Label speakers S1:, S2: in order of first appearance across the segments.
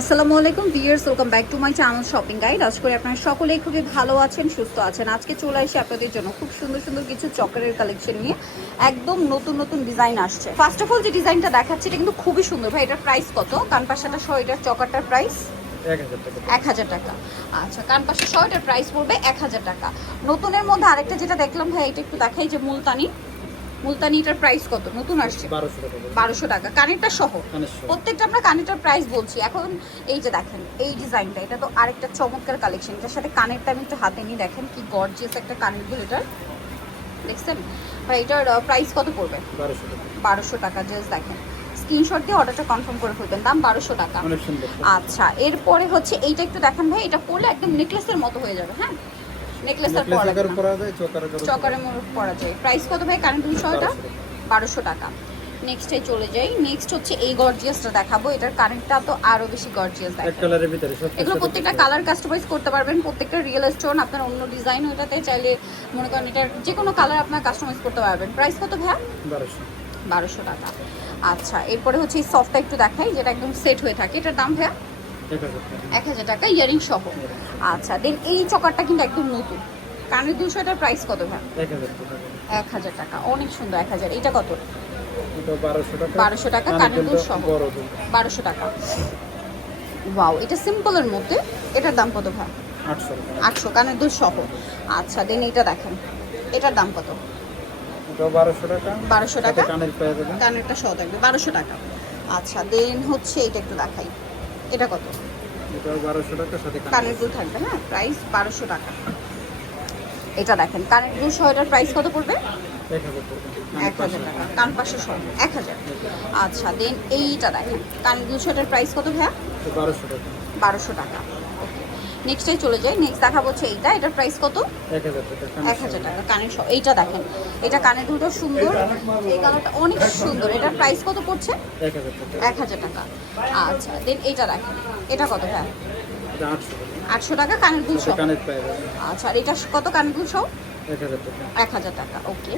S1: আসসালামু আলাইকুম viewers welcome back to my channel shopping guide. আজ করে আপনারা সকলেই খুবই ভালো আছেন সুস্থ আছেন। আজকে চলে আসি আপনাদের জন্য খুব সুন্দর সুন্দর কিছু চকারের কালেকশন নিয়ে। একদম নতুন নতুন ডিজাইন আসছে। ফার্স্ট অফ অল যে ডিজাইনটা দেখাচ্ছি এটা কিন্তু খুবই সুন্দর। ভাই এটার প্রাইস কত? কানপাশাটা সহ এটার চকারটার প্রাইস
S2: এক হাজার টাকা।
S1: আচ্ছা কানপাশা সহ এটার প্রাইস পড়বে এক হাজার টাকা। নতুনের মধ্যে আরেকটা যেটা দেখলাম ভাই এটা একটু দেখাই যে মুলতানি। মুলতানি এটার প্রাইস কত? নতুন আসছে।
S2: বারোশো টাকা
S1: কানেরটা সহ। প্রত্যেকটা আমরা কানেরটার প্রাইস বলছি। এখন এই যে দেখেন এই ডিজাইনটা এটা তো আরেকটা চমৎকার কালেকশন এটার সাথে কানেরটা আমি একটু হাতে নিয়ে দেখেন কি গর্জিয়াস একটা কানের দুল এটার। দেখছেন? ভাই এটার প্রাইস কত পড়বে?
S2: বারোশো টাকা।
S1: জাস্ট দেখেন। স্ক্রিনশট দিয়ে অর্ডারটা কনফার্ম করে ফেলবেন। দাম বারোশো টাকা। আচ্ছা এরপরে হচ্ছে এইটা একটু দেখেন ভাই এটা পরলে একদম নেকলেসের মতো হয়ে যাবে হ্যাঁ?
S2: নেকলেস
S1: পরা
S2: আকারে পরা যায়
S1: পরা প্রাইস কত ভাই? কারেন্ট দুশো এটা?
S2: 1200 টাকা।
S1: বারোশো টাকা। নেক্সটে চলে যাই। নেক্সট হচ্ছে এই গর্জিয়াসটা দেখাবো। এটার কারেন্টটা তো আরও বেশি গর্জিয়াস এগুলো প্রত্যেকটা কালার কাস্টমাইজ করতে পারবেন। প্রত্যেকটা রিয়েল স্টোন আপনার অন্য ডিজাইন ওটাতে চাইলে মনে করেন এটার যে কোনো কালার আপনার কাস্টমাইজ করতে পারবেন। প্রাইস কত ভাই
S2: বারোশো।
S1: টাকা। আচ্ছা এরপরে হচ্ছে এই সফটটা একটু দেখাই যেটা একদম সেট হয়ে থাকে। এটার দাম ভাইয়া?
S2: এক হাজার টাকা
S1: ইয়ারিং সহ। আচ্ছা দেন এই চকারটা কিন্তু একদম নতুন। কানের দুশো এটার প্রাইস কত ভাই?
S2: এক হাজার টাকা।
S1: অনেক সুন্দর এক হাজার। এটা কত?
S2: বারোশো টাকা। কানের
S1: দুল সহ। বারোশো টাকা। ওয়াও এটা সিম্পলের মধ্যে। এটার দাম কত ভাই?
S2: আটশো
S1: কানের দুল সহ। আচ্ছা দেন এটা দেখেন। এটার দাম কত?
S2: বারোশো টাকা।
S1: 1200 টাকা?
S2: কানের পেয়ে
S1: কানেরটা সহ থাকবে। বারোশো টাকা। আচ্ছা দেন হচ্ছে এটা একটু দেখাই। এটা কত?
S2: এটাও বারোশো টাকা সাথে
S1: কানের
S2: কানের
S1: থাকবে হ্যাঁ প্রাইস বারোশো টাকা। এটা দেখেন কানের সহ এটার প্রাইস কত পড়বে?
S2: এক হাজার টাকা।
S1: কান পাশে সহ এক হাজার। আচ্ছা দেন এইটা দেখেন। কানের দুল সহ এটার প্রাইস কত ভাইয়া?
S2: বারোশো টাকা।
S1: বারোশো টাকা। ওকে চলে যাই। নেক্সট দেখা হচ্ছে এইটা। এটার প্রাইস কত?
S2: এক হাজার টাকা কানের
S1: এইটা দেখেন। এটা কানের দুটো সুন্দর। এই কালারটা অনেক সুন্দর। এটার প্রাইস কত পড়ছে?
S2: এক হাজার টাকা।
S1: আচ্ছা দেন এইটা দেখেন। এটা কত
S2: এটা আটশো টাকা।
S1: কানের
S2: যাবেন
S1: আচ্ছা আর এটা কত কানের
S2: টাকা।
S1: এক হাজার টাকা ওকে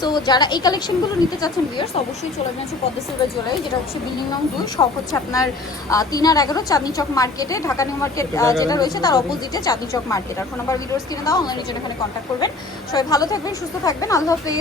S1: সো যারা এই কালেকশনগুলো নিতে চাচ্ছেন ভিউয়ার্স অবশ্যই চলে যাচ্ছে পদ্মা সিলভার জুয়েলারি যেটা হচ্ছে বিল্ডিং নং দুই শপ হচ্ছে আপনার তিন আর এগারো চাঁদনি চক মার্কেটে ঢাকা নিউ মার্কেট যেটা রয়েছে তার অপোজিটে চাঁদনি চক মার্কেট আর ফোন নাম্বার ভিডিওস কিনে দাও অনলাইনের জন্য এখানে কন্ট্যাক্ট করবেন। সবাই ভালো থাকবেন সুস্থ থাকবেন। আল্লাহ হাফেজ।